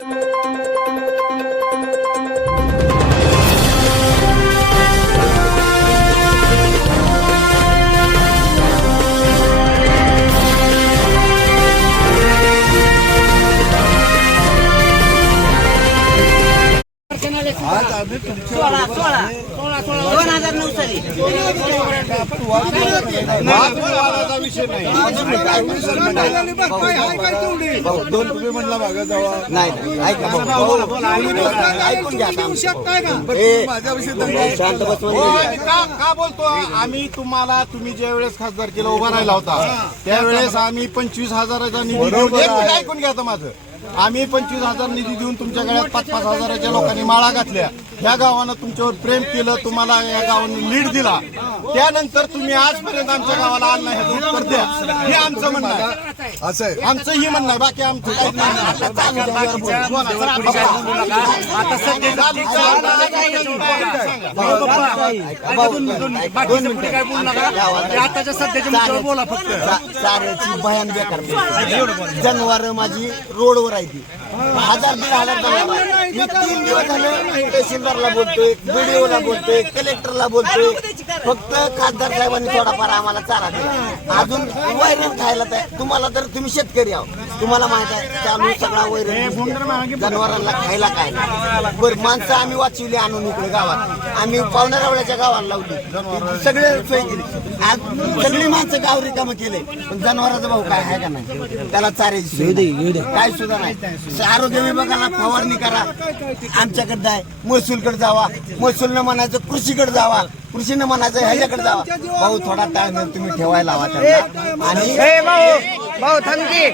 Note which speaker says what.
Speaker 1: you आज आम्ही तुमच्या
Speaker 2: सोळा सोळा दोन हजार नऊ साली.
Speaker 1: वादाचा विषय नाही. भाऊ, दोन तुम्ही म्हणला मागे जावा.
Speaker 3: नाही नाही. ऐका भाऊ, भाऊ, ऐकून घ्या आता आमचं. ए,
Speaker 1: माझ्याविषयी दंगा
Speaker 3: शांत बस.
Speaker 4: आम्ही का बोलतो? आम्ही तुम्हाला तुम्ही ज्या वेळेस खासदारकीला उभा राहिला होता त्यावेळेस आम्ही पंचवीस हजाराचा निधी. ऐकून घ्या माझं. आम्ही पंचवीस हजार निधी देऊन तुमच्या गळ्यात पाच पाच हजाराच्या लोकांनी माळा घातल्या. ह्या गावानं तुमच्यावर प्रेम केलं तुम्हाला या गावाने लीड दिला. त्यानंतर तुम्ही आजपर्यंत आमच्या गावाला नाही द्या. हे आमचं म्हणणं आहे.
Speaker 1: असं आहे.
Speaker 4: आमचं ही म्हणणं आहे. बाकी आमचं
Speaker 3: आताच्या सध्याच्या बोला फक्त. चाऱ्याची भयान बेकार. जनावर माझी रोडवर आहे ती. हजार दीड हजार मी तीन दिवस झालं तहसीलदारला बोलतोय बीडीओला बोलतोय कलेक्टरला बोलतोय. फक्त खासदार साहेबांनी थोडाफार आम्हाला चारा दिला. अजून वैरण खायला तयार तुम्हाला तर तुम्ही शेतकरी आहो. तुम्हाला माहीत आहे चालू सगळा वैरण जनावरांना खायला काय नाही. बरं माणसं आम्ही वाचवली आणून इकडे गावात. आम्ही पावण्या रावळ्याच्या गावाला लावली. सगळे सोय केली. आज सगळी माणसं गाव रिकामं केले. पण जनावराचा भाऊ काय आहे का नाही? त्याला चारायची नाही. काय सुद्धा नाही. आरोग्य विभागाला फवारणी करा. आमच्याकडे आहे महसूलकडे जावा. महसूलनं म्हणायचं कृषीकडे जावा. कृषीनं म्हणायचं ह्याच्याकडे जावा. भाऊ थोडा ताळमेळ तुम्ही ठेवायला हवा त्यांना. आणि બહુ ધમકી